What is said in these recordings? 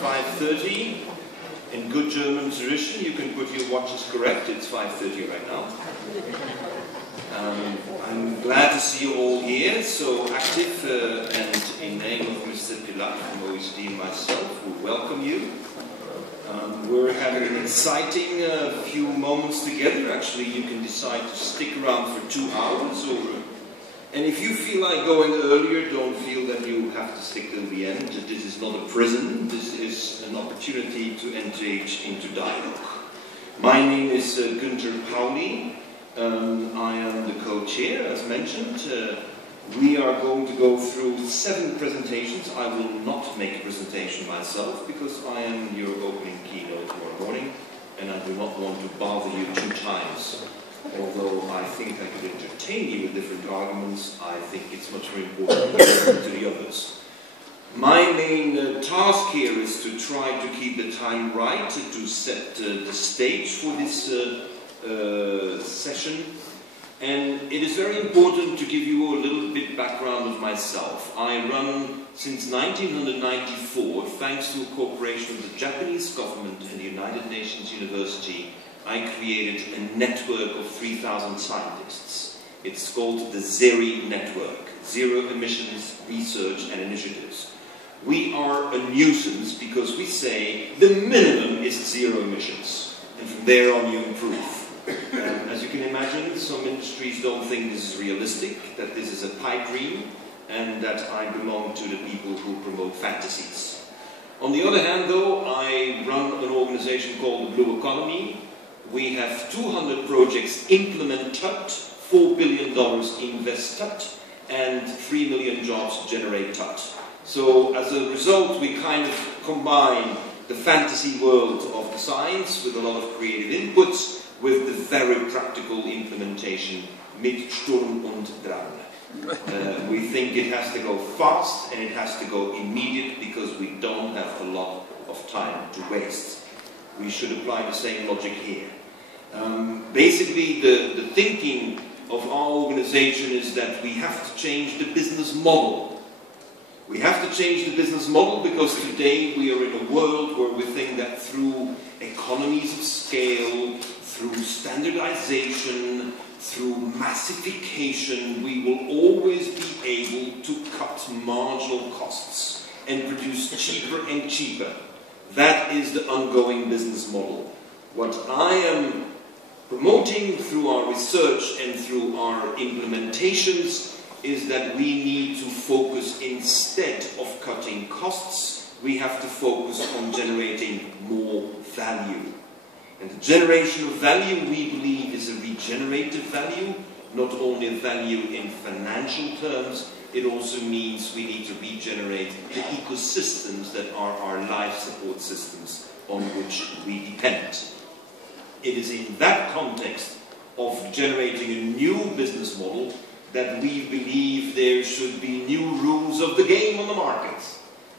5:30. In good German tradition, you can put your watches correct. It's 5:30 right now. I'm glad to see you all here, so active, and in name of Mr. Pilat from OECD and myself, we welcome you. We're having an exciting few moments together. Actually, you can decide to stick around for 2 hours, and if you feel like going earlier, don't feel that you have to stick till the end. This is not a prison. This is an opportunity to engage into dialogue. My name is Gunter Pauli. I am the co-chair, as mentioned. We are going to go through 7 presentations. I will not make a presentation myself because I am your opening keynote tomorrow morning, and I do not want to bother you 2 times. Although I think I could entertain you with different arguments, I think it's much more important to listen to the others. My main task here is to try to keep the time right, to set the stage for this session. And it is very important to give you a little bit background of myself. I run since 1994, thanks to a cooperation with the Japanese government and the United Nations University, I created a network of 3,000 scientists. It's called the ZERI Network, Zero Emissions Research and Initiatives. We are a nuisance because we say the minimum is 0 emissions, and from there on you improve. As you can imagine, some industries don't think this is realistic, that this is a pipe dream, and that I belong to the people who promote fantasies. On the other hand, though, I run an organization called the BioEconomy. We have 200 projects implemented, $4 billion invested, and 3 million jobs generated. So as a result, we kind of combine the fantasy world of the science with a lot of creative inputs, with the very practical implementation, mit Sturm und Drang. We think it has to go fast and it has to go immediate because we don't have a lot of time to waste. We should apply the same logic here. Basically, the thinking of our organization is that we have to change the business model. We have to change the business model because today we are in a world where we think that through economies of scale, through standardization, through massification, we will always be able to cut marginal costs and produce cheaper and cheaper. That is the ongoing business model. What I am promoting through our research and through our implementations is that we need to focus, instead of cutting costs, we have to focus on generating more value. And the generation of value, we believe, is a regenerative value, not only a value in financial terms, it also means we need to regenerate the ecosystems that are our life support systems on which we depend. It is in that context of generating a new business model that we believe there should be new rules of the game on the market.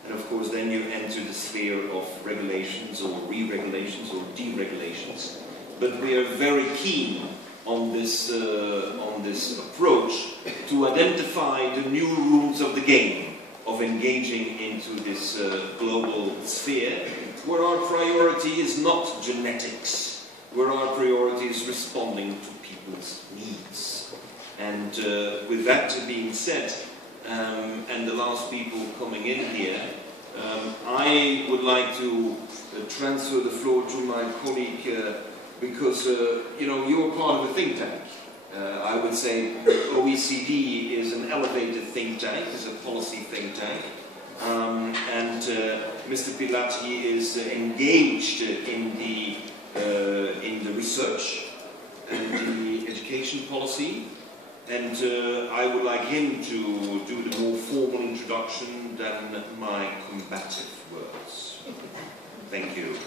And of course then you enter the sphere of regulations or re-regulations or deregulations. But we are very keen on this approach to identify the new rules of the game of engaging into this global sphere, where our priority is not genetics, where our priority is responding to people's needs. And with that being said, and the last people coming in here, I would like to transfer the floor to my colleague because you know, you're part of a think tank. I would say OECD is an elevated think tank, is a policy think tank, and Mr. Pilat, he is engaged in the research and the education policy. And I would like him to do the more formal introduction than my combative words. Thank you.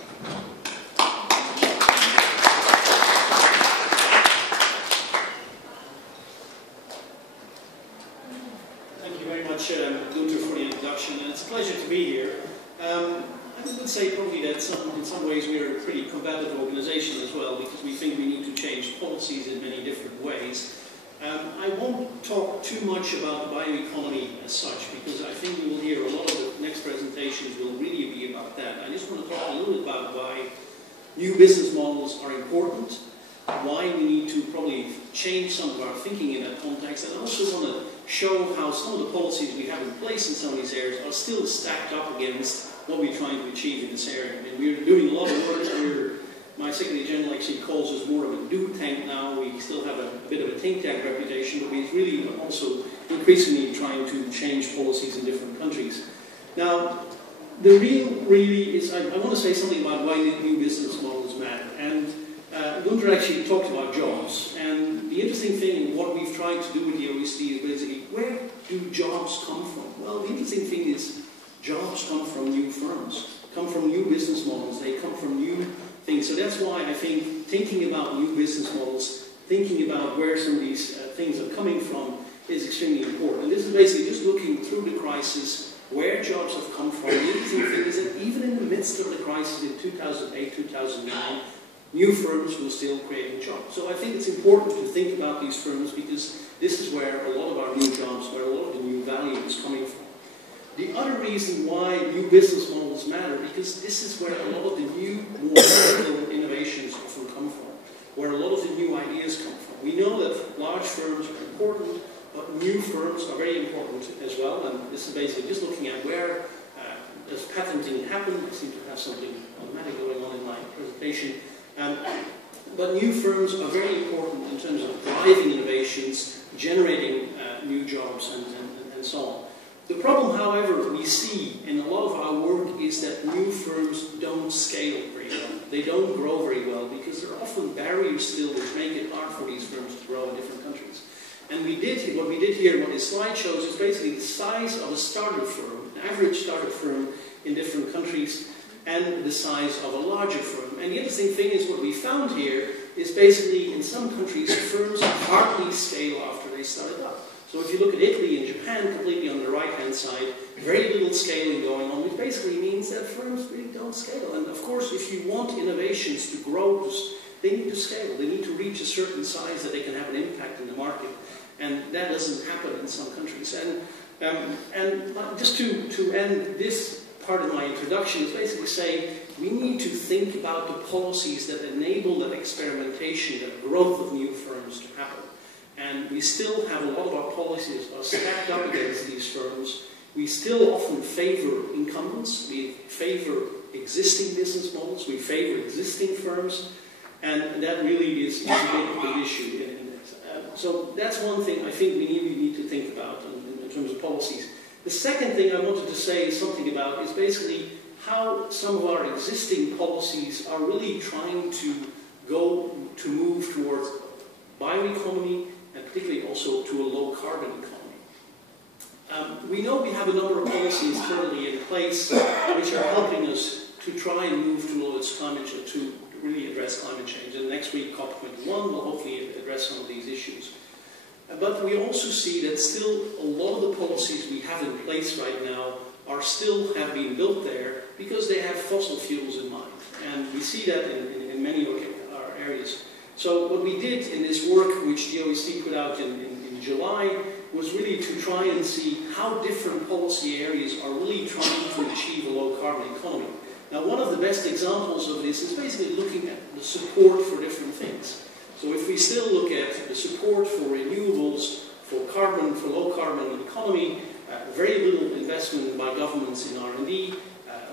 Thank you very much, Gunter, for the introduction. And it's a pleasure to be here. I would say probably that in some ways we are a pretty combative organization as well, because we think we need to change policies in many different ways. I won't talk too much about the bioeconomy as such, because I think we will hear a lot of the next presentations will really be about that. I just want to talk a little bit about why new business models are important, why we need to probably change some of our thinking in that context, and I also want to show how some of the policies we have in place in some of these areas are still stacked up against what we're trying to achieve in this area. I mean, we're doing a lot of work. My Secretary General actually calls us more of a do tank now. We still have a bit of a think tank reputation, but we're really also increasingly trying to change policies in different countries. Now, the really is, I want to say something about why new business models matter. And Gunter actually talked about jobs. And the interesting thing in what we've tried to do with the OECD is basically, where do jobs come from? Well, the interesting thing is jobs come from new firms, come from new business models. They come from new things. So that's why I think thinking about new business models, thinking about where some of these things are coming from is extremely important. And this is basically just looking through the crisis, where jobs have come from. The interesting thing is that even in the midst of the crisis in 2008, 2009, new firms were still creating jobs. So I think it's important to think about these firms because this is where a lot of our new jobs, where a lot of the new value is coming from. The other reason why new business models matter, because this is where a lot of the new, more radical innovations often come from, where a lot of the new ideas come from. We know that large firms are important, but new firms are very important as well, and this is basically just looking at where does patenting happen. I seem to have something automatic going on in my presentation. But new firms are very important in terms of driving innovations, generating new jobs, and so on. The problem, however, we see in a lot of our work is that new firms don't scale very well. They don't grow very well because there are often barriers still which make it hard for these firms to grow in different countries. And what we did here, what this slide shows, is basically the size of a startup firm, an average startup firm in different countries, and the size of a larger firm. And the interesting thing is what we found here is basically in some countries firms hardly scale after they started up. So if you look at Italy and Japan, completely on the right-hand side, very little scaling going on, which basically means that firms really don't scale. And of course, if you want innovations to grow, they need to scale. They need to reach a certain size that they can have an impact in the market. And that doesn't happen in some countries. And just to end this part of my introduction is basically say we need to think about the policies that enable that experimentation, that growth of new firms to happen. And we still have a lot of our policies are stacked up against these firms. We still often favor incumbents. We favor existing business models. We favor existing firms. And that really is a big issue in this. So that's one thing I think we need to think about in terms of policies. The second thing I wanted to say something about is basically how some of our existing policies are really trying to move towards bioeconomy, and particularly also to a low-carbon economy. We know we have a number of policies currently in place which are helping us to try and move towards climate change, to really address climate change. And next week, COP21 will hopefully address some of these issues. But we also see that still a lot of the policies we have in place right now have been built there because they have fossil fuels in mind. And we see that in many of our areas. So what we did in this work, which the OECD put out in July, was really to try and see how different policy areas are really trying to achieve a low-carbon economy. Now, one of the best examples of this is basically looking at the support for different things. So if we still look at the support for renewables, for low-carbon economy, very little investment by governments in R&D,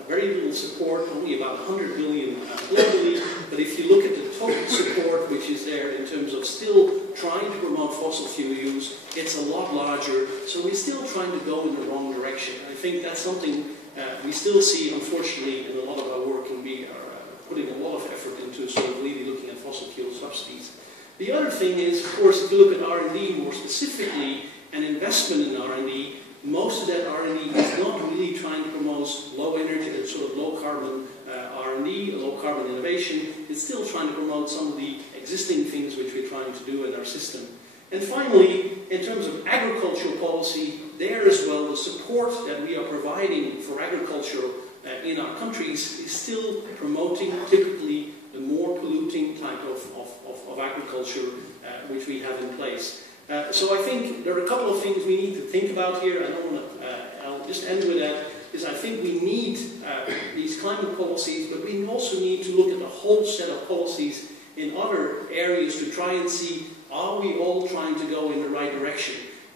very little support, only about 100 billion globally. But if you look at the total support which is there in terms of still trying to promote fossil fuel use, it's a lot larger. So we're still trying to go in the wrong direction. I think that's something we still see, unfortunately, in a lot of our work, and we are putting a lot of effort into sort of really looking at fossil fuel subsidies. The other thing is, of course, if you look at R&D more specifically, and investment in R&D, most of that R&D is not really trying to promote low energy, sort of low carbon R&D, low carbon innovation. It's still trying to promote some of the existing things which we're trying to do in our system. And finally, in terms of agricultural policy, there as well, the support that we are providing for agriculture in our countries is still promoting typically the more polluting type of agriculture which we have in place. So I think there are a couple of things we need to think about here. I don't want to, I'll just end with that, is I think we need these climate policies, but we also need to look at a whole set of policies in other areas to try and see, are we all trying to go in the right direction?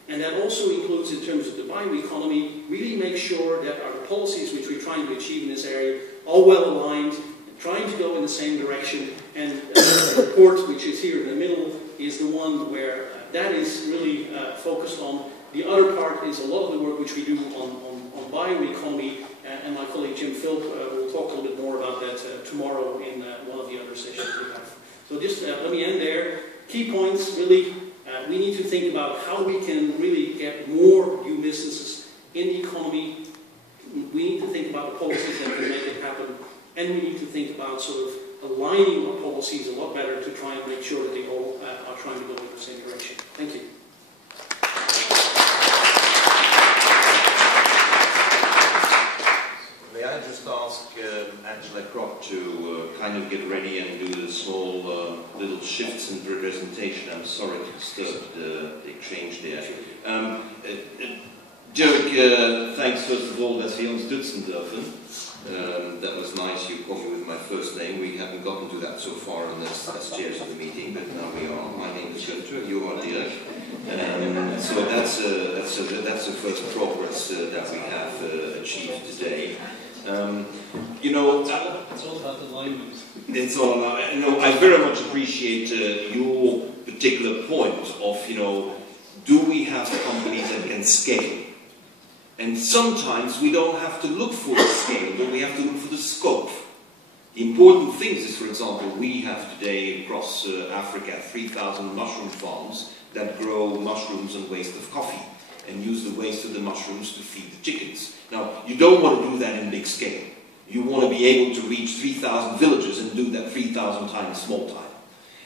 And that also includes, in terms of the bioeconomy, really make sure that our policies which we're trying to achieve in this area are well aligned, trying to go in the same direction. And the report, which is here in the middle, is the one where that is really focused on. The other part is a lot of the work which we do on bioeconomy, and my colleague Jim Philp will talk a little bit more about that tomorrow in one of the other sessions we have. So just let me end there. Key points, really, we need to think about how we can really get more new businesses in the economy. We need to think about the policies that can make it happen, and we need to think about sort of aligning our policies a lot better to try and make sure that they all are trying to go in the same direction. Thank you. May I just ask Angela Crock to kind of get ready and do the small little shifts in the presentation. I'm sorry to disturb the exchange there. Dirk, thanks first of all, dass wir uns dutzen dürfen. That was nice, you called me with my first name. We haven't gotten to that so far as chairs of the meeting, but now we are. My name is Gunter, you are Dirk. So that's the first progress that we have achieved today. You know, it's all about alignment. It's all about, you know, I very much appreciate your particular point of, you know, do we have companies that can scale? And sometimes we don't have to look for the scale, but we have to look for the scope. The important thing is, for example, we have today across Africa 3,000 mushroom farms that grow mushrooms and waste of coffee and use the waste of the mushrooms to feed the chickens. Now, you don't want to do that in big scale. You want to be able to reach 3,000 villages and do that 3,000 times small time.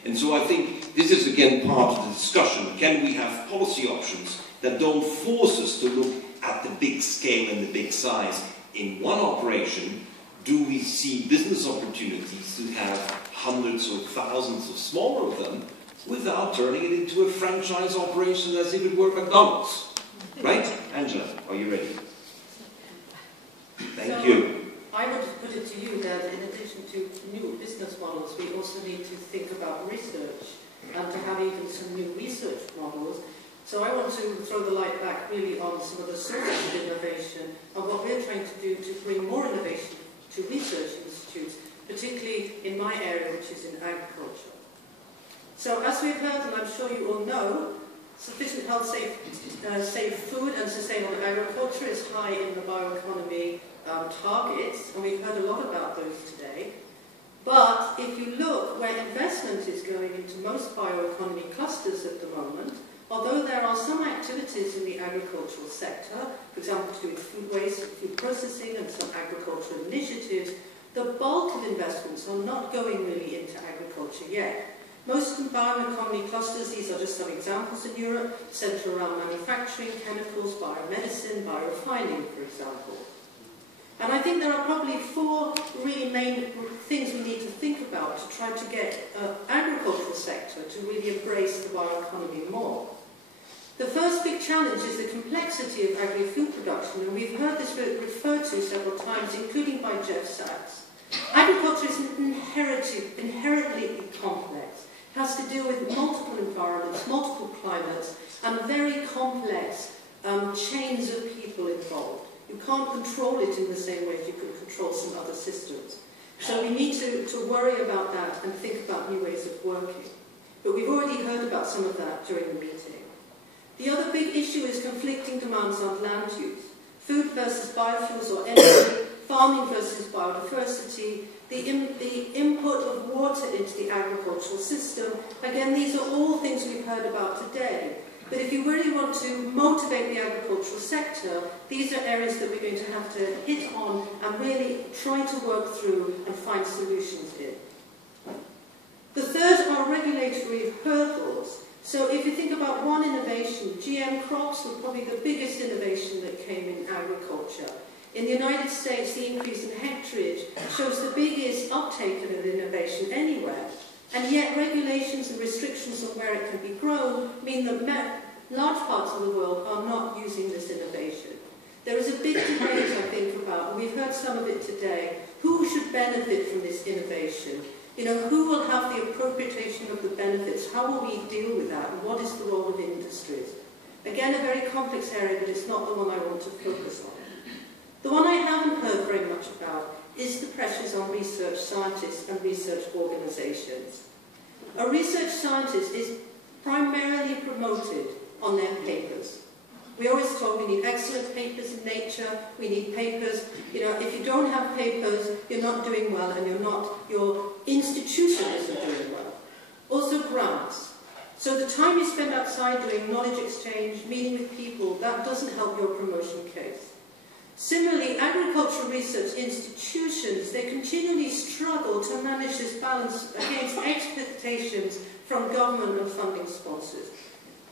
And so I think this is again part of the discussion. Can we have policy options that don't force us to look at the big scale and the big size in one operation? Do we see business opportunities to have hundreds or thousands of smaller of them without turning it into a franchise operation as if it were McDonald's? Right? Angela, are you ready? Thank you. I would put it to you that in addition to new business models, we also need to think about research and to have even some new research models. So I want to throw the light back really on some of the sources of innovation and what we're trying to do to bring more innovation to research institutes, particularly in my area, which is in agriculture. So as we've heard, and I'm sure you all know, sufficient health, safe food and sustainable agriculture is high in the bioeconomy targets, and we've heard a lot about those today. But if you look where investment is going into most bioeconomy clusters at the moment, although there are some activities in the agricultural sector, for example to do with food waste and food processing and some agricultural initiatives, the bulk of investments are not going really into agriculture yet. Most of the bioeconomy clusters, these are just some examples in Europe, centre around manufacturing, chemicals, biomedicine, biorefining, for example. And I think there are probably four really main things we need to think about to try to get the agricultural sector to really embrace the bioeconomy more. The first big challenge is the complexity of agri-food production, and we've heard this referred to several times, including by Jeff Sachs. Agriculture is inherently complex. It has to deal with multiple environments, multiple climates, and very complex chains of people involved. You can't control it in the same way as you could control some other systems. So we need to worry about that and think about new ways of working. But we've already heard about some of that during the meeting. The other big issue is conflicting demands on land use. Food versus biofuels or energy, farming versus biodiversity, the input of water into the agricultural system. Again, these are all things we've heard about today. But if you really want to motivate the agricultural sector, these are areas that we're going to have to hit on and really try to work through and find solutions in. The third are regulatory hurdles. So if you think about one innovation, GM crops were probably the biggest innovation that came in agriculture. In the United States, the increase in hectareage shows the biggest uptake of an innovation anywhere. And yet regulations and restrictions on where it can be grown mean that large parts of the world are not using this innovation. There is a big debate, I think, about, and we've heard some of it today, who should benefit from this innovation? You know, who will have the appropriation of the benefits? How will we deal with that? And what is the role of industries? Again, a very complex area, but it's not the one I want to focus on. The one I haven't heard very much about is the pressures on research scientists and research organizations. A research scientist is primarily promoted on their papers. We always talk, we need excellent papers in Nature, we need papers, you know, if you don't have papers, you're not doing well, and your institution isn't doing well. Also grants. So the time you spend outside doing knowledge exchange, meeting with people, that doesn't help your promotion case. Similarly, agricultural research institutions, they continually struggle to manage this balance against expectations from government and funding sponsors.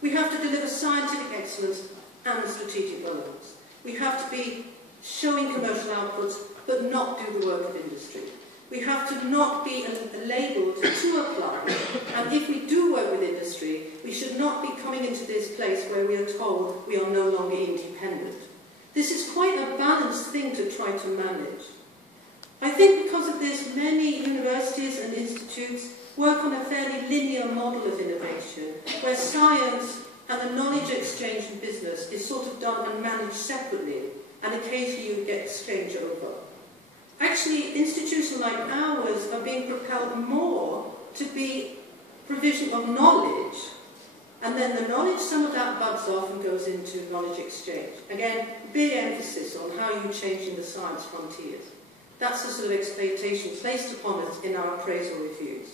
We have to deliver scientific excellence and strategic relevance. We have to be showing commercial outputs, but not do the work of industry. We have to not be labelled to apply, and if we do work with industry, we should not be coming into this place where we are told we are no longer independent. This is quite a balanced thing to try to manage. I think because of this, many universities and institutes work on a fairly linear model of innovation, where science and the knowledge exchange in business is sort of done and managed separately, and occasionally you get exchange over. Actually, institutions like ours are being propelled more to be provision of knowledge, and then the knowledge, some of that buds off and goes into knowledge exchange. Again, big emphasis on how you change in the science frontiers. That's the sort of expectation placed upon us in our appraisal reviews.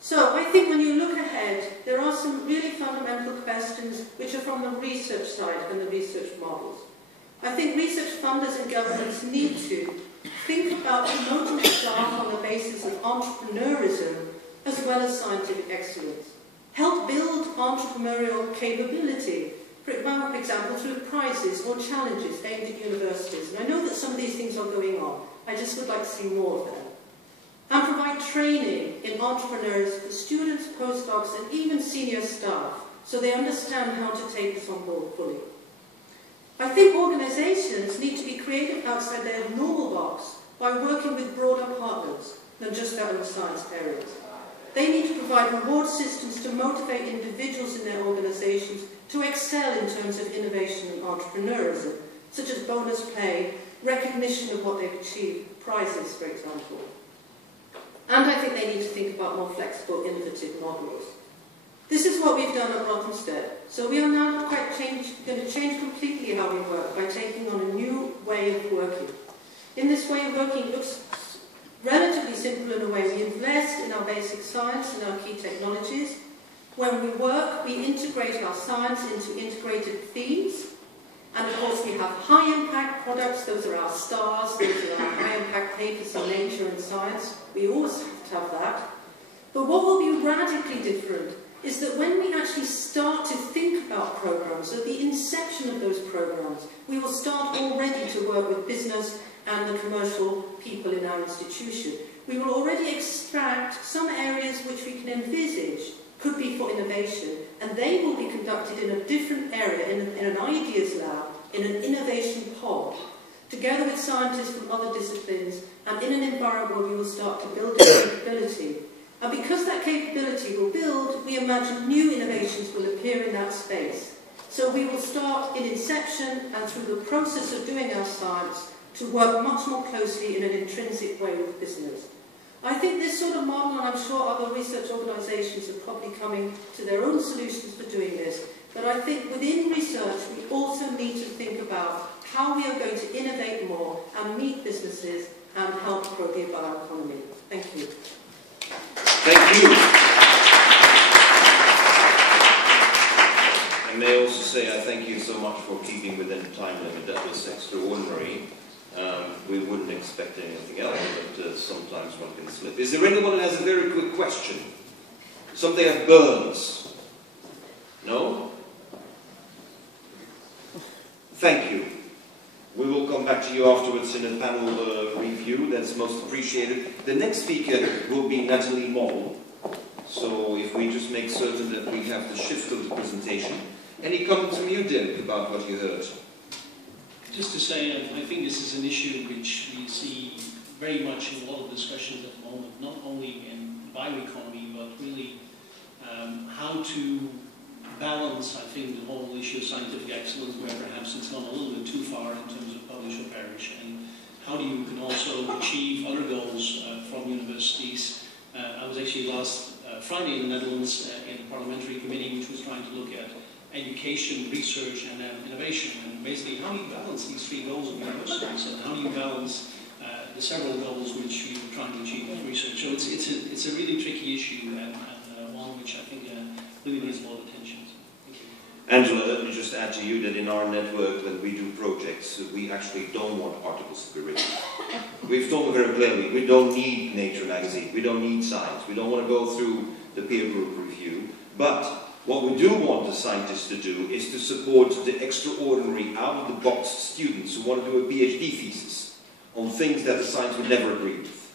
So I think when you look ahead, there are some really fundamental questions which are from the research side and the research models. I think research funders and governments need to think about promoting staff on the basis of entrepreneurism as well as scientific excellence. Help build entrepreneurial capability, for example, through prizes or challenges aimed at universities. And I know that some of these things are going on. I just would like to see more of them. And provide training in entrepreneurs for students, postdocs, and even senior staff, so they understand how to take this on board fully. I think organizations need to be creative outside their normal box by working with broader partners than just their own science areas. They need to provide reward systems to motivate individuals in their organizations to excel in terms of innovation and entrepreneurism, such as bonus pay, recognition of what they've achieved, prizes, for example. And I think they need to think about more flexible, innovative models. This is what we've done at Rothamsted. So we are now going to change completely how we work by taking on a new way of working. In this way of working, it looks relatively simple in a way. We invest in our basic science and our key technologies. When we work, we integrate our science into integrated themes. And of course, we have high-impact products. Those are our stars. Those are our high-impact papers in Nature and Science. We always have to have that. But what will be radically different is that when we actually start to think about programs, at the inception of those programs, we will start already to work with business and the commercial people in our institution. We will already extract some areas which we can envisage could be for innovation, and they will be conducted in a different area, in an ideas lab, in an innovation pod, together with scientists from other disciplines, and in an environment where we will start to build a capability. And because that capability will build, we imagine new innovations will appear in that space. So we will start in inception and through the process of doing our science to work much more closely in an intrinsic way with business. I think this sort of model, and I'm sure other research organisations are probably coming to their own solutions for doing this, but I think within research we also need to think about how we are going to innovate more and meet businesses and help grow the bioeconomy. Thank you. Thank you. I may also say I thank you so much for keeping within the time limit. That was extraordinary. We wouldn't expect anything else, but sometimes one can slip. Is there anyone who has a very quick question? Something that burns? No? Thank you. We will come back to you afterwards in a panel review. That's most appreciated. The next speaker will be Natalie Moll, So if we just make certain that we have the shift of the presentation. Any comments from you, Dirk, about what you heard? Just to say, I think this is an issue which we see very much in a lot of discussions at the moment, not only in bioeconomy, but really how to balance, I think, the whole issue of scientific excellence, where perhaps it's gone a little bit too far in terms of publish or perish, and how do you can also achieve other goals from universities. I was actually last Friday in the Netherlands in a parliamentary committee which was trying to look at education, research, and innovation, and basically how do you balance these three goals of universities, and how do you balance the several goals which you're trying to achieve with research. So it's a really tricky issue, and one which I think really needs a lot of attention. Thank you. Angela, let me just add to you that in our network, when we do projects, we actually don't want articles to be written. We've told them very clearly, we don't need Nature magazine, we don't need Science, we don't want to go through the peer group review, but what we do want the scientists to do is to support the extraordinary, out-of-the-box students who want to do a PhD thesis on things that the science would never agree with.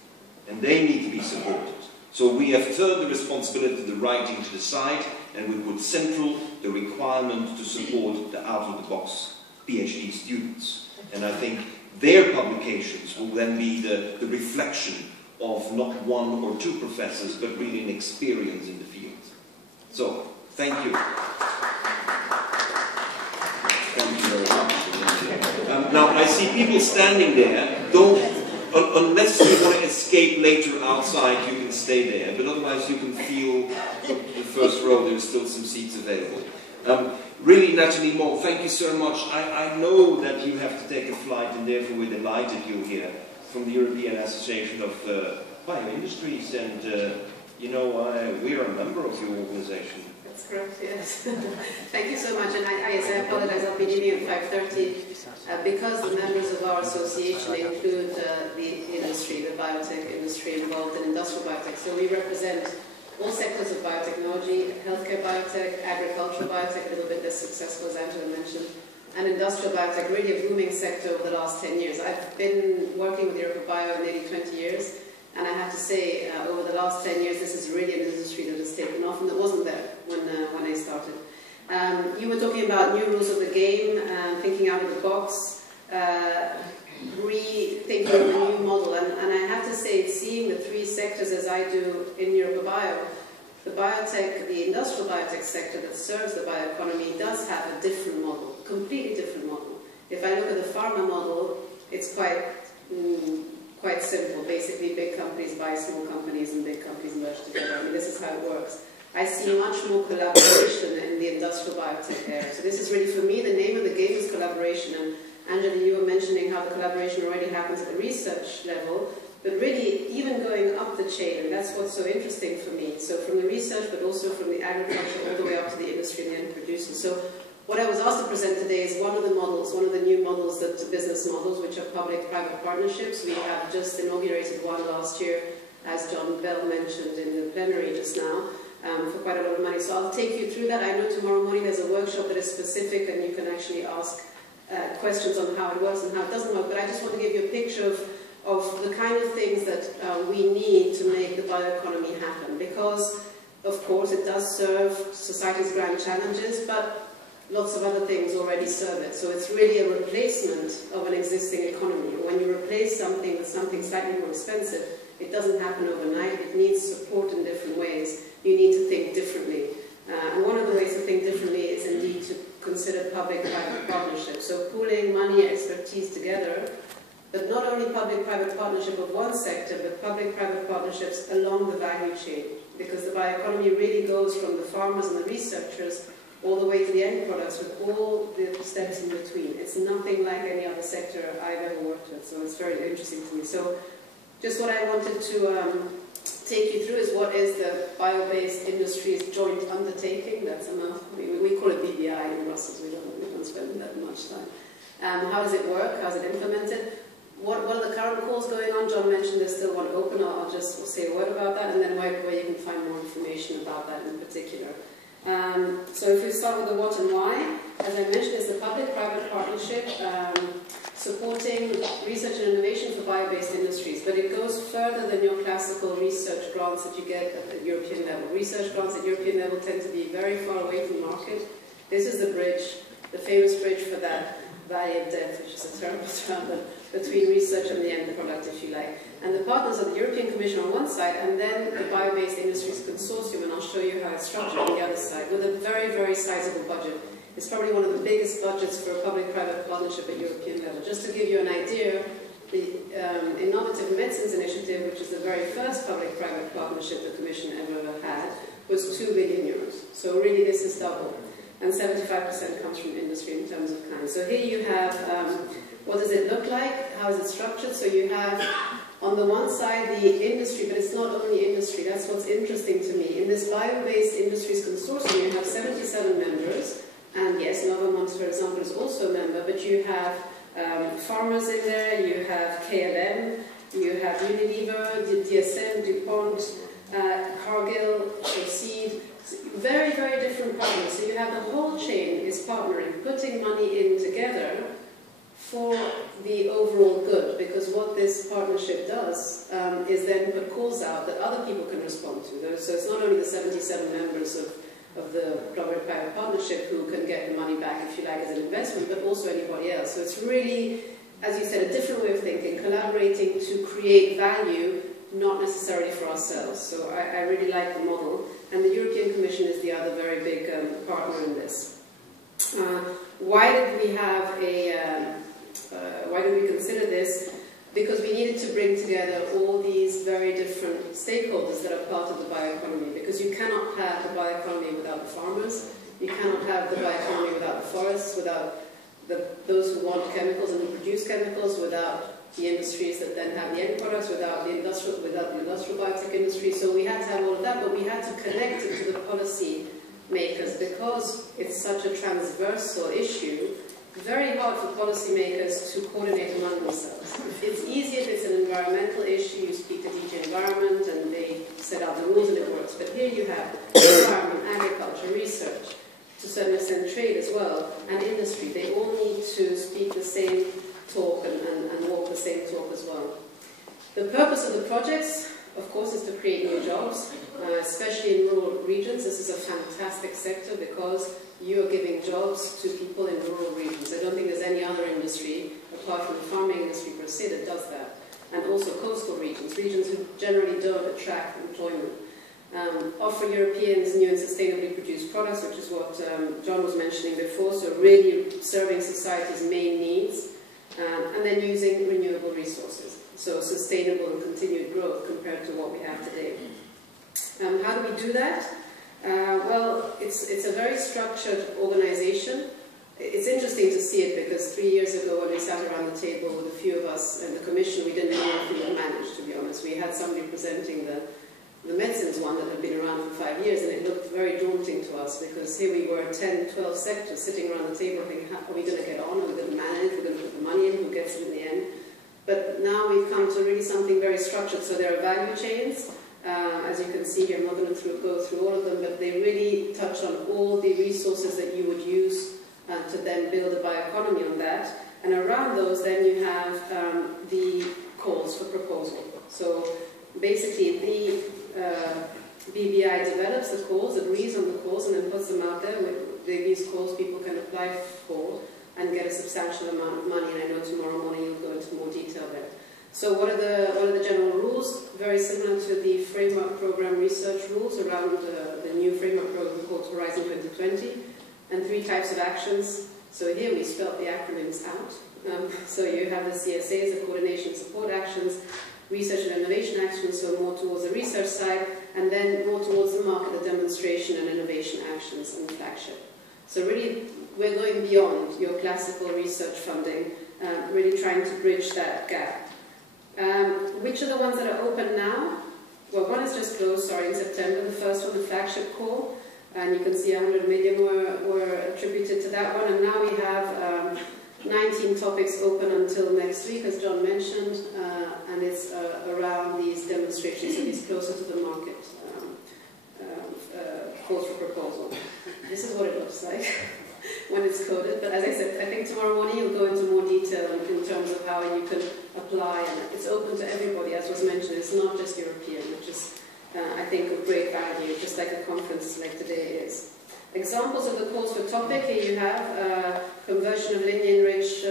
And they need to be supported. So we have turned the responsibility of the writing to the side, and we put central the requirement to support the out-of-the-box PhD students. And I think their publications will then be the reflection of not one or two professors, but really an experience in the field. So, thank you. Thank you very much. Now, I see people standing there. Unless you want to escape later outside, you can stay there. But otherwise, you can feel the first row. There's still some seats available. Really, Natalie Moll, thank you so much. I know that you have to take a flight, and therefore we're delighted you're here from the European Association of Bioindustries. And, you know, we're a member of your organization. That's correct, yes. Thank you so much, and I apologize, I'll be leaving at 5:30 because the members of our association include the industry, the biotech industry involved in industrial biotech. So we represent all sectors of biotechnology, healthcare biotech, agricultural biotech, a little bit less successful as Angela mentioned, and industrial biotech, really a booming sector over the last 10 years. I've been working with Europa Bio nearly 20 years. And I have to say, over the last 10 years, this is really an industry that has taken off, and that wasn't there when I started. You were talking about new rules of the game, thinking out of the box, rethinking of a new model. And I have to say, seeing the three sectors as I do in Europa Bio, the biotech, the industrial biotech sector that serves the bioeconomy does have a different model, completely different model. If I look at the pharma model, it's quite simple. Basically, big companies buy small companies and big companies merge together. I mean, this is how it works. I see much more collaboration in the industrial biotech area. So this is really, for me, the name of the game is collaboration. And Angela, you were mentioning how the collaboration already happens at the research level, but really even going up the chain, and that's what's so interesting for me. So from the research, but also from the agriculture all the way up to the industry and the end producer. So what I was asked to present today is one of the models, one of the new models, that business models, which are public-private partnerships. We have just inaugurated one last year, as John Bell mentioned in the plenary just now, for quite a lot of money. So I'll take you through that. I know tomorrow morning there's a workshop that is specific, and you can actually ask questions on how it works and how it doesn't work. But I just want to give you a picture of the kind of things that we need to make the bioeconomy happen. Because, of course, it does serve society's grand challenges, but lots of other things already serve it. So it's really a replacement of an existing economy. When you replace something with something slightly more expensive, it doesn't happen overnight. It needs support in different ways. You need to think differently. And one of the ways to think differently is indeed to consider public-private partnerships. So pooling money, expertise together, but not only public-private partnership of one sector, but public-private partnerships along the value chain. Because the bioeconomy really goes from the farmers and the researchers all the way to the end products with all the steps in between. It's nothing like any other sector I've ever worked with, so it's very interesting to me. So just what I wanted to take you through is what is the bio-based industries joint undertaking. That's a mouthful. We call it BBI in Brussels. We don't spend that much time. How does it work? How is it implemented? What are the current calls going on? John mentioned there's still one open. I'll just say a word about that, and then where you can find more information about that in particular. So if we start with the what and why, as I mentioned, it's a public-private partnership supporting research and innovation for bio-based industries. but it goes further than your classical research grants that you get at the European level. Research grants at European level tend to be very far away from market. This is the bridge, the famous bridge for that valley of death, which is a terrible term, between research and the end product, if you like. And the partners are the European Commission on one side, and then the Bio-Based Industries Consortium, and I'll show you how it's structured on the other side, with a very, very sizable budget. It's probably one of the biggest budgets for a public-private partnership at European level. Just to give you an idea, the Innovative Medicines Initiative, which is the very first public-private partnership the Commission ever had, was 2 billion euros. So really this is double. And 75% comes from industry in terms of kind. So here you have, what does it look like? How is it structured? So you have, on the one side, the industry, but it's not only industry. That's what's interesting to me. In this Bio-Based Industries Consortium, you have 77 members. And yes, Novo Nordisk, for example, is also a member, but you have farmers in there, you have KLM, you have Unilever, DSM, DuPont, Cargill, Proceed, very, very different partners. So you have the whole chain is partnering, putting money in together for the overall good, because what this partnership does is then put calls out that other people can respond to. So it's not only the 77 members of the public-private partnership who can get the money back, if you like, as an investment, but also anybody else. So it's really, as you said, a different way of thinking, collaborating to create value, not necessarily for ourselves. So I really like the model. And the European Commission is the other very big partner in this. Why did we have why did we consider this? Because we needed to bring together all these very different stakeholders that are part of the bioeconomy, because you cannot have the bioeconomy without the farmers, you cannot have the bioeconomy without the forests, without those who want chemicals and who produce chemicals, without the industries that then have the end products, without the industrial biotech industry. So we had to have all of that, but we had to connect it to the policy makers, because it's such a transversal issue. Very hard for policymakers to coordinate among themselves. It's easy if it's an environmental issue, you speak to DG Environment and they set out the rules and it works. But here you have environment, agriculture, research, to a certain extent trade as well, and industry. They all need to speak the same talk and walk the same talk as well. The purpose of the projects, of course, is to create new jobs, especially in rural regions. This is a fantastic sector because you are giving jobs to people in rural regions. I don't think there's any other industry, apart from the farming industry per se, that does that. And also coastal regions, regions who generally don't attract employment. Offer Europeans new and sustainably produced products, which is what John was mentioning before, so really serving society's main needs, and then using renewable resources. So sustainable and continued growth compared to what we have today. How do we do that? Well, it's a very structured organization. It's interesting to see it because 3 years ago when we sat around the table with a few of us in the Commission, we didn't know if we would manage, to be honest. We had somebody presenting the medicines one that had been around for 5 years, and it looked very daunting to us because here we were 10, 12 sectors sitting around the table thinking, how are we going to get on? Are we going to manage? We're going to put the money in? Who gets it in the end? But now we've come to really something very structured. So there are value chains. As you can see here, I'm not going to go through all of them, but they really touch on all the resources that you would use to then build a bioeconomy on that. And around those, then you have the calls for proposal. So basically, the BBI develops the calls, agrees on the calls, and then puts them out there. With these calls, people can apply for and get a substantial amount of money. And I know tomorrow morning you'll go into more detail there. So what are the general rules? Very similar to the framework program research rules around the new framework program called Horizon 2020, and 3 types of actions. So here we spelled the acronyms out. So you have the CSAs, the coordination support actions, research and innovation actions, so more towards the research side, and then more towards the market, the demonstration and innovation actions and flagship. So really, we're going beyond your classical research funding, really trying to bridge that gap. Which are the ones that are open now? Well, one is just closed, sorry, in September. The first one, the flagship call, and you can see 100 million were attributed to that one. And now we have 19 topics open until next week, as John mentioned, and it's around these demonstrations, so these closer to the market calls for proposal. This is what it looks like when it's coded, but as I said, I think tomorrow morning you'll go into more detail in terms of how you can apply, and it's open to everybody, as not just European, which is, I think, of great value, just like a conference like today is. Examples of the calls for topic, here you have conversion of lignine-rich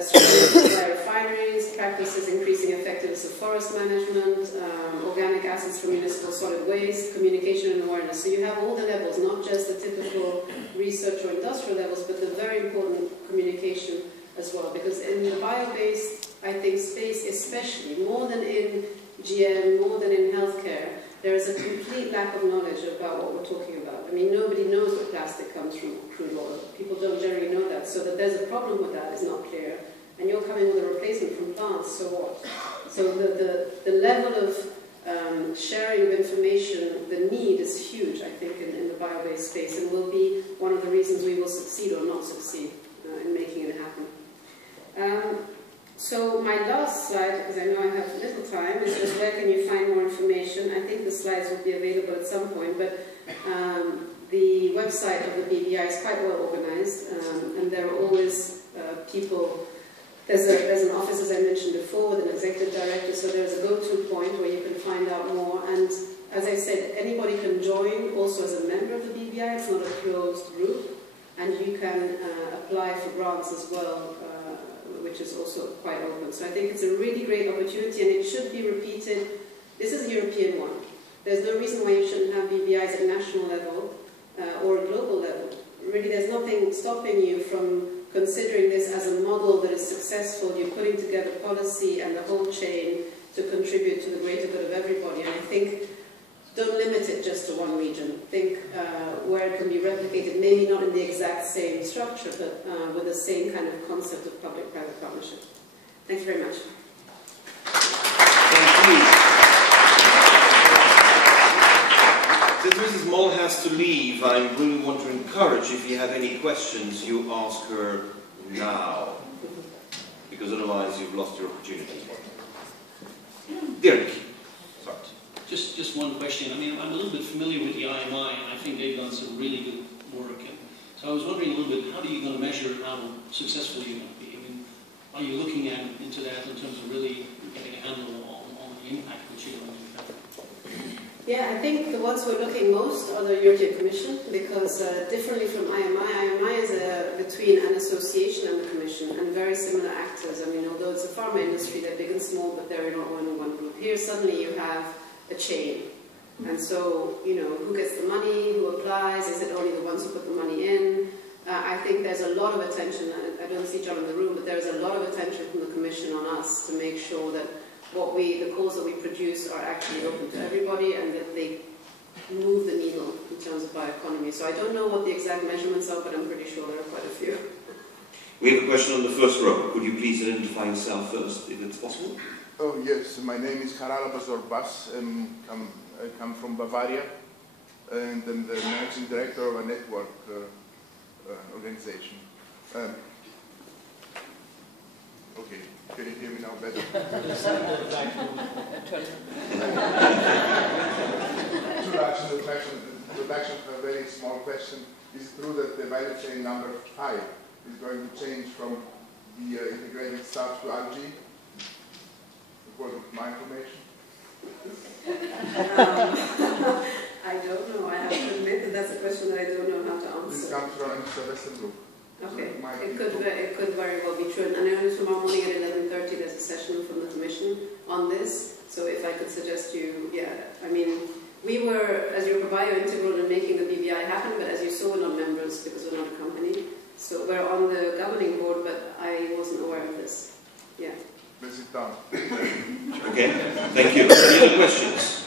streams by refineries, practices increasing effectiveness of forest management, organic acids from municipal solid waste, communication and awareness. So you have all the levels, not just the typical research or industrial levels, but the very important communication as well. Because in the bio-based, I think, space especially, more than in GM, more than in healthcare, there is a complete lack of knowledge about what we're talking about. I mean, nobody knows that plastic comes from crude oil. People don't generally know that. So that there's a problem with that is not clear. And you're coming with a replacement from plants, so what? So the level of sharing of information, the need is huge, I think, in the bio-based space, and will be one of the reasons we will succeed or not succeed in making it happen. So my last slide, because I know I have little time, is just where can you find more information. I think the slides will be available at some point, but the website of the BBI is quite well organized, and there are always people. There's an office, as I mentioned before, with an executive director, so there's a go-to point where you can find out more. And as I said, anybody can join also as a member of the BBI. It's not a closed group, and you can apply for grants as well, which is also quite open. So I think it's a really great opportunity, and it should be repeated. This is a European one. There's no reason why you shouldn't have BBIs at national level or a global level. Really, there's nothing stopping you from considering this as a model that is successful. You're putting together policy and the whole chain to contribute to the greater good of everybody. And I think, don't limit it just to one region. Think where it can be replicated, maybe not in the exact same structure, but with the same kind of concept of public-private partnership. Thank you very much. Thank you. Since Mrs. Moll has to leave, I really want to encourage, if you have any questions, you ask her now, because otherwise you've lost your opportunity. Dirk. Sorry. Just one question. I mean, I'm a little bit familiar with the IMI, and I think they've done some really good work. And so I was wondering a little bit, how are you going to measure how successful you're going to be? I mean, are you looking into that in terms of really getting a handle on the impact that you're going to have? Yeah, I think the ones who are looking most are the European Commission, because differently from IMI, IMI is between an association and the Commission, and very similar actors. I mean, although it's a pharma industry, they're big and small, but they're not all in one group. Here, suddenly you have a chain. And so, you know, who gets the money, who applies, is it only the ones who put the money in? I think there's a lot of attention, I don't see John in the room, but there's a lot of attention from the Commission on us to make sure that the calls that we produce are actually open to everybody and that they move the needle in terms of bioeconomy. So I don't know what the exact measurements are, but I'm pretty sure there are quite a few. We have a question on the first row. Could you please identify yourself first, if it's possible? Oh, yes. My name is Harala Bazorbas. I come from Bavaria, and I'm the managing director of a network organization. Okay, can you hear me now better? Introduction to a very small question. Is it true that the value chain number 5 is going to change from the integrated stuff to algae? According to my information? I don't know. I have to admit that that's a question that I don't know how to answer. This comes from the Western Group. Okay, it could very well be true. And I know tomorrow morning at 11:30 there's a session from the Commission on this. So if I could suggest you, yeah, I mean, we were, as Europa Bio, integral in making the BBI happen, but as you saw, we're not members because we're not a company. So we're on the governing board, but I wasn't aware of this. Yeah. Let's sit down. Okay, thank you. Any other questions?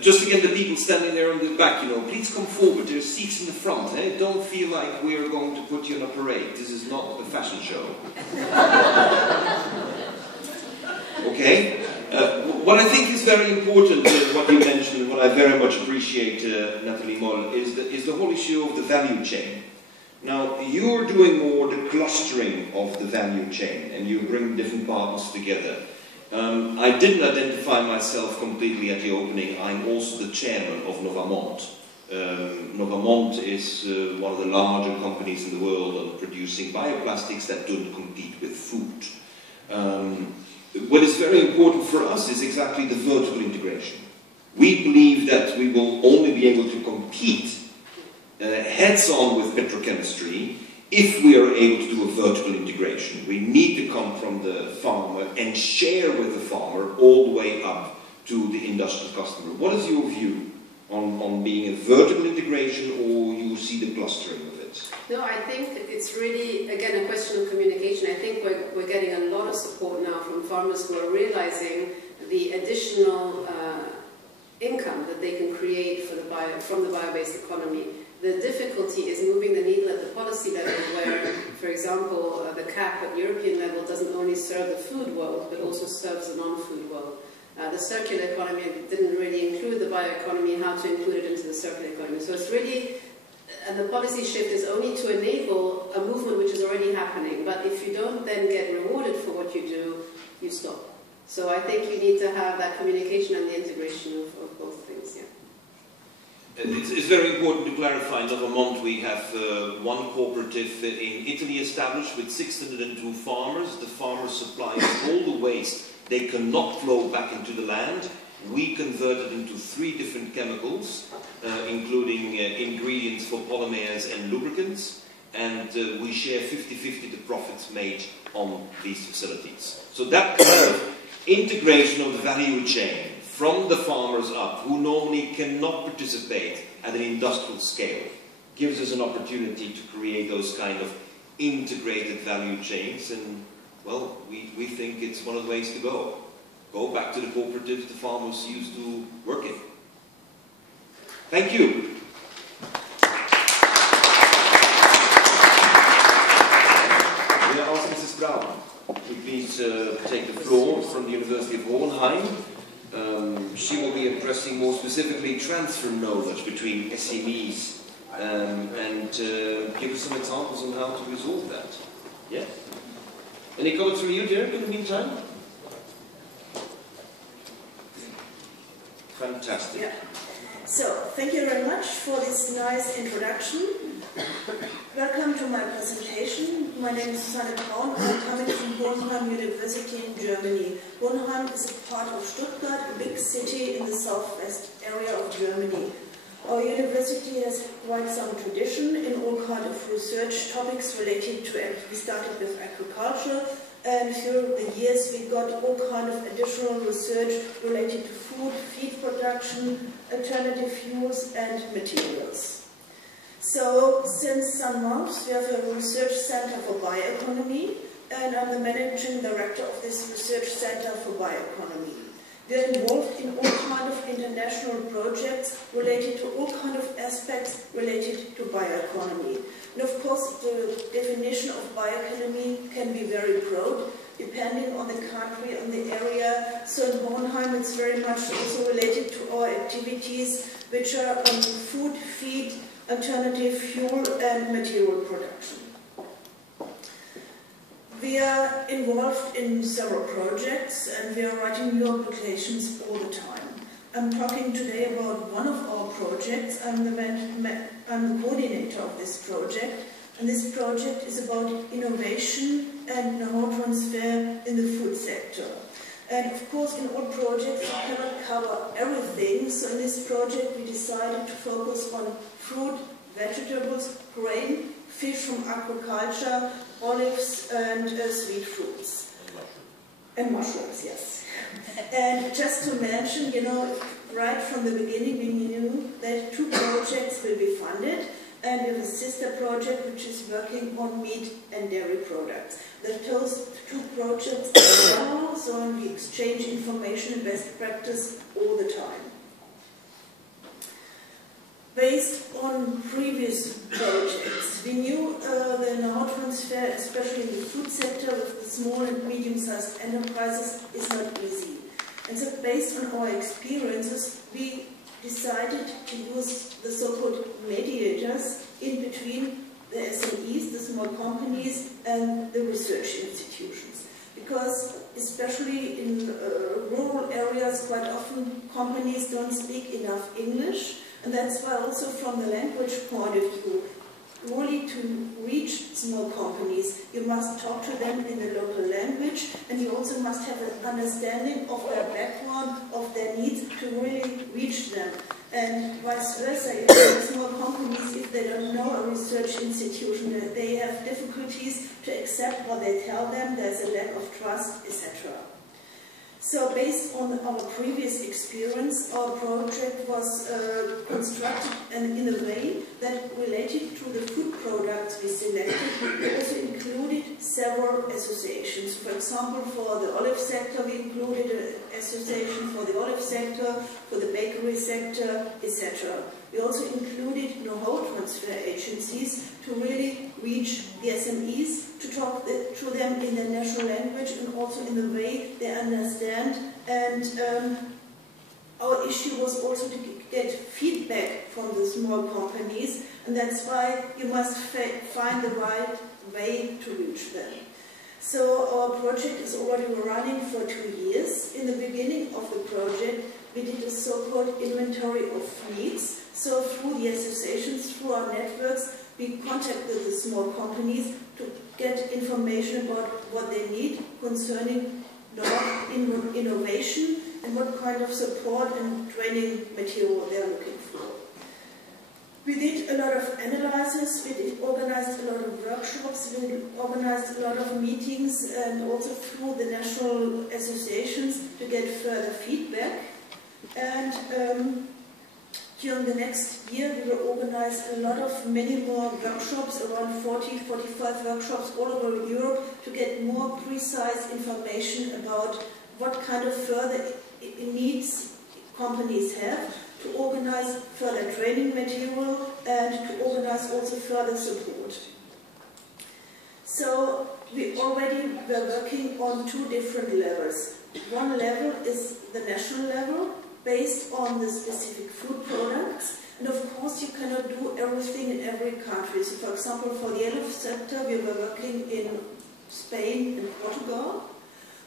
Just again, the people standing there in the back, you know, please come forward. There's seats in the front. Eh? Don't feel like we're going to put you in a parade. This is not a fashion show. Okay? What I think is very important, what you mentioned, and what I very much appreciate, Nathalie Moll, is the whole issue of the value chain. Now, you're doing more the clustering of the value chain, and you bring different partners together. I didn't identify myself completely at the opening. I'm also the chairman of Novamont. Novamont is one of the larger companies in the world on producing bioplastics that don't compete with food. what is very important for us is exactly the vertical integration. We believe that we will only be able to compete heads-on with petrochemistry if we are able to do a vertical integration. We need to come from the farmer and share with the farmer all the way up to the industrial customer. What is your view on being a vertical integration, or you see the clustering of it? No, I think it's really, again, a question of communication. I think we're getting a lot of support now from farmers who are realizing the additional income that they can create from the bio-based economy. The difficulty is moving the needle at the policy level where, for example, the cap at European level doesn't only serve the food world, but also serves the non-food world. The circular economy didn't really include the bioeconomy, how to include it into the circular economy. So it's really, and the policy shift is only to enable a movement which is already happening. But if you don't then get rewarded for what you do, you stop. So I think you need to have that communication and the integration of both things, yeah. It's very important to clarify. In Novermont we have one cooperative in Italy established with 602 farmers. The farmers supply all the waste they cannot flow back into the land. We convert it into 3 different chemicals, including ingredients for polymers and lubricants, and we share 50-50 the profits made on these facilities. So that kind of integration of the value chain from the farmers up, who normally cannot participate at an industrial scale, gives us an opportunity to create those kind of integrated value chains, and well, we think it's one of the ways to go. Go back to the cooperatives the farmers used to work in. Thank you. May I ask Mrs. Brown to please take the floor from the University of Hohenheim. She will be addressing more specifically transfer knowledge between SMEs and give us some examples on how to resolve that. Yeah? Any comments from you, Dirk, in the meantime? Fantastic. Yeah. So, thank you very much for this nice introduction. Welcome to my presentation. My name is Gunter Pauli. I'm coming from Hohenheim University in Germany. Hohenheim is a part of Stuttgart, a big city in the southwest area of Germany. Our university has quite some tradition in all kinds of research topics related to it. We started with agriculture, and through the years we got all kinds of additional research related to food, feed production, alternative fuels and materials. So, since some months we have a research center for bioeconomy, and I'm the managing director of this research center for bioeconomy. We are involved in all kinds of international projects related to all kinds of aspects related to bioeconomy. And of course, the definition of bioeconomy can be very broad, depending on the country, on the area. So in Hohenheim, it's very much also related to our activities, which are on food, feed, alternative fuel, and material production. We are involved in several projects and we are writing new applications all the time. I'm talking today about one of our projects. I'm the coordinator of this project, and this project is about innovation and know-how transfer in the food sector. And of course, in all projects we cannot cover everything, so in this project we decided to focus on fruit, vegetables, grain, fish from agriculture, olives and sweet fruits. And mushrooms, yes. And just to mention, you know, right from the beginning we knew that 2 projects will be funded, and we have a sister project which is working on meat and dairy products. Those 2 projects are parallel, so we exchange information and best practice all the time. Based on previous projects, we knew the know-how transfer, especially in the food sector with the small and medium-sized enterprises, is not easy. And so based on our experiences, we decided to use the so-called mediators in between the SMEs, the small companies, and the research institutions. Because especially in rural areas, quite often companies don't speak enough English, and that's why also from the language point of view, really to reach small companies, you must talk to them in the local language, and you also must have an understanding of their background, of their needs, to really reach them. And vice versa, you have small companies, if they don't know a research institution, they have difficulties to accept what they tell them, there's a lack of trust, etc. So based on our previous experience, our project was constructed in a way that related to the food products we selected. We also included several associations. For example, for the olive sector, we included an association for the olive sector, for the bakery sector, etc. We also included know-how transfer agencies to really reach the SMEs, to talk to them in their national language and also in the way they understand. And our issue was also to get feedback from the small companies, and that's why you must find the right way to reach them. So our project is already running for 2 years. In the beginning of the project, we did a so-called inventory of needs. So through the associations, through our networks, we contacted the small companies to get information about what they need concerning innovation and what kind of support and training material they are looking for. We did a lot of analysis, we organized a lot of workshops, we organized a lot of meetings, and also through the national associations to get further feedback. And during the next year, we will organize many more workshops, around 40, 45 workshops all over Europe, to get more precise information about what kind of further needs companies have, to organize further training material, and to organize also further support. So we already were working on 2 different levels. One level is the national level, based on the specific food products. And of course you cannot do everything in every country. So for example, for the olive sector, we were working in Spain and Portugal.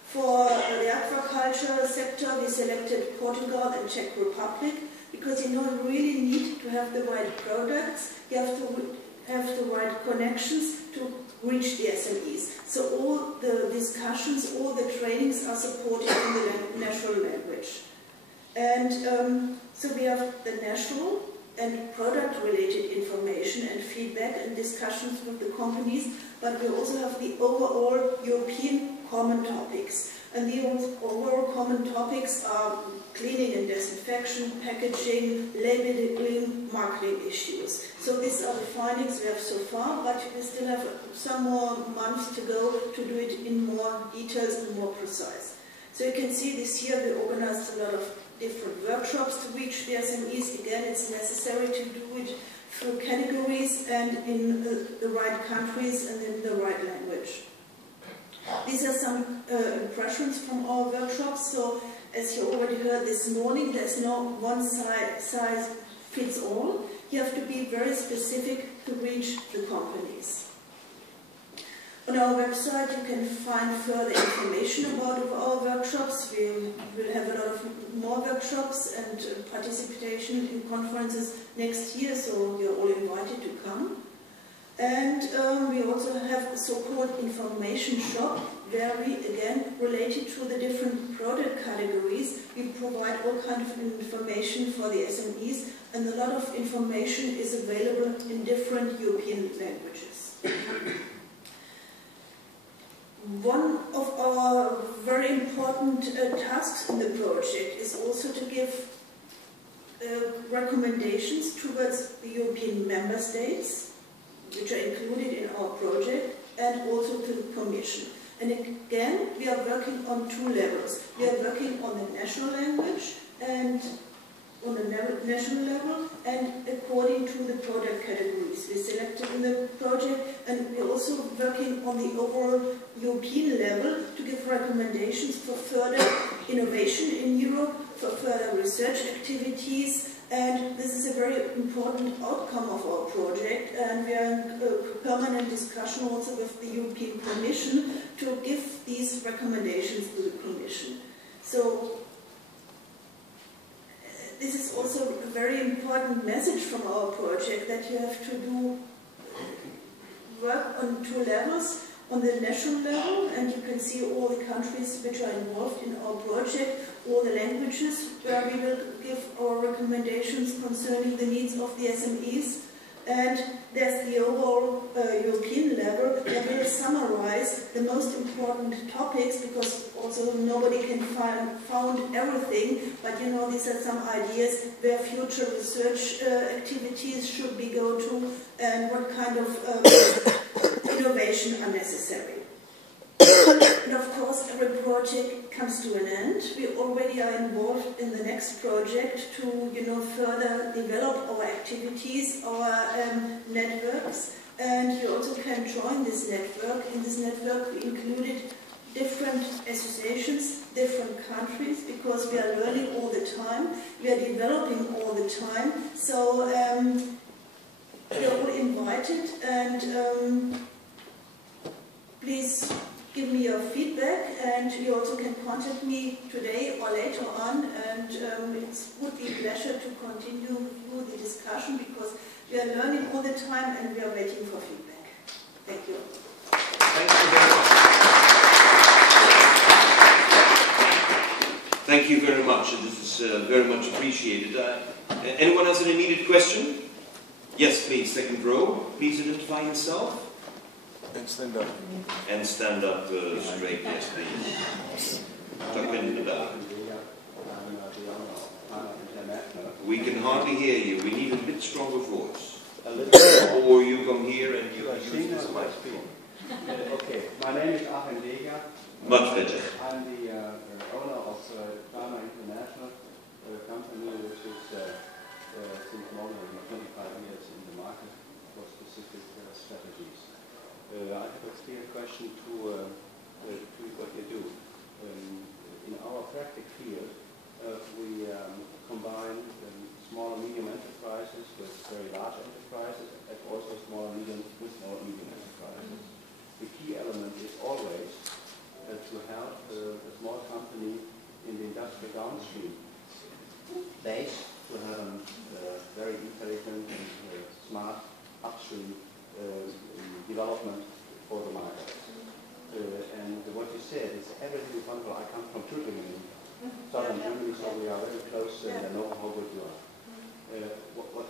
For the aquaculture sector, we selected Portugal and Czech Republic, because you really need to have the right products, you have to have the right connections to reach the SMEs. So all the discussions, all the trainings are supported in the national language. And so we have the national and product-related information and feedback and discussions with the companies, but we also have the overall European common topics. And the overall common topics are cleaning and disinfection, packaging, labeling, marketing issues. So these are the findings we have so far, but we still have some more months to go to do it in more details and more precise. So you can see this year we organized a lot of different workshops to reach the SMEs. Again, it's necessary to do it through categories and in the right countries and in the right language. These are some impressions from our workshops. So as you already heard this morning, there's no one size fits all. You have to be very specific to reach the companies. On our website you can find further information about our workshops. We will have a lot of more workshops and participation in conferences next year, so you're all invited to come. And we also have a so-called information shop, where we, again, related to the different product categories, we provide all kinds of information for the SMEs, and a lot of information is available in different European languages. One of our very important tasks in the project is also to give recommendations towards the European member states, which are included in our project, and also to the Commission. And again, we are working on 2 levels. We are working on the national language and on the national level, and according to the product categories we selected in the project, and we're also working on the overall European level to give recommendations for further innovation in Europe, for further research activities. And this is a very important outcome of our project, and we are in permanent discussion also with the European Commission to give these recommendations to the Commission. So this is also a very important message from our project, that you have to do work on 2 levels. On the national level, and you can see all the countries which are involved in our project, all the languages where we will give our recommendations concerning the needs of the SMEs. And there's the overall European level where we will summarize the most important topics, because also nobody can found everything, but you know, these are some ideas where future research activities should be go to, and what kind of innovation are necessary. And of course, every project comes to an end. We already are involved in the next project to, you know, further develop our activities, our networks, and you also can join this network. In this network, we included different associations, different countries, because we are learning all the time, we are developing all the time. So you're all invited, and please give me your feedback, and you also can contact me today or later on, and it would be a pleasure to continue with the discussion, because we are learning all the time and we are waiting for feedback. Thank you. Thank you very much. Thank you very much, and this is very much appreciated. Anyone else an immediate question? Yes, please, second row. Please identify yourself. And stand up. And stand up straight, yes, please. Tuck in the back. We can hardly hear you. We need a bit stronger voice. Or you come here and you use this microphone. Okay, my name is Achim Leger. Much better. I'm the owner of Pharma International, a company which is since more than 25 years in the market for specific strategies. I have a clear question to what you do. In our practice field, we combine small and medium enterprises with very large enterprises, and also small and medium with small and medium enterprises. The key element is always to help a small company in the industrial downstream base to have a very intelligent and smart upstream development for the market. And what you said is everything is wonderful. I come from Tübingen, southern Germany, so we are very close and I know how good you are. What